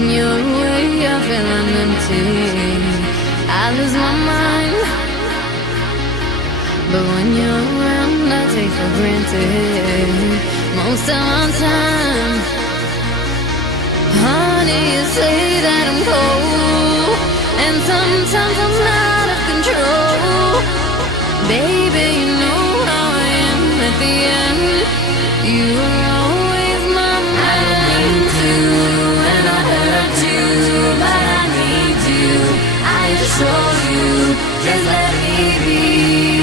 When you're away, I feel I'm empty. I lose my mind. But when you're around, I take for granted most of my time. Honey, you say that I'm cold, and sometimes I'm out of control. Baby, you know how I am at the end. You are always my man. I don't mean to, and I hurt you, but I need you. I assure you, just let me be.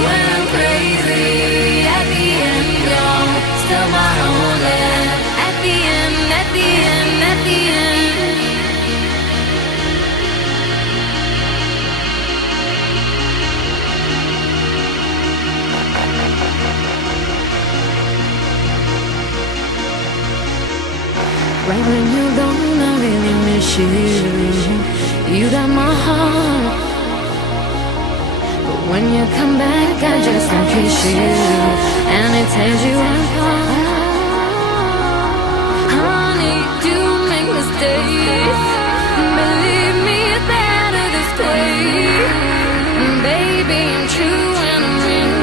When I'm crazy, at the end, you're still my only. At the end, at the end, at the end. Right when you're gone, I really miss you. You got my heart. But when you come back, I just don't kiss you, and it tears you apart. Honey, do make mistakes. Believe me, it's better this way. Baby, I'm true and I'm real.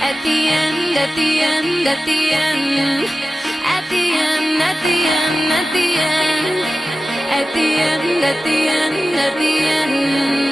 At the end, at the end, at the end, at the end, at the end, at the end, at the end, at the end.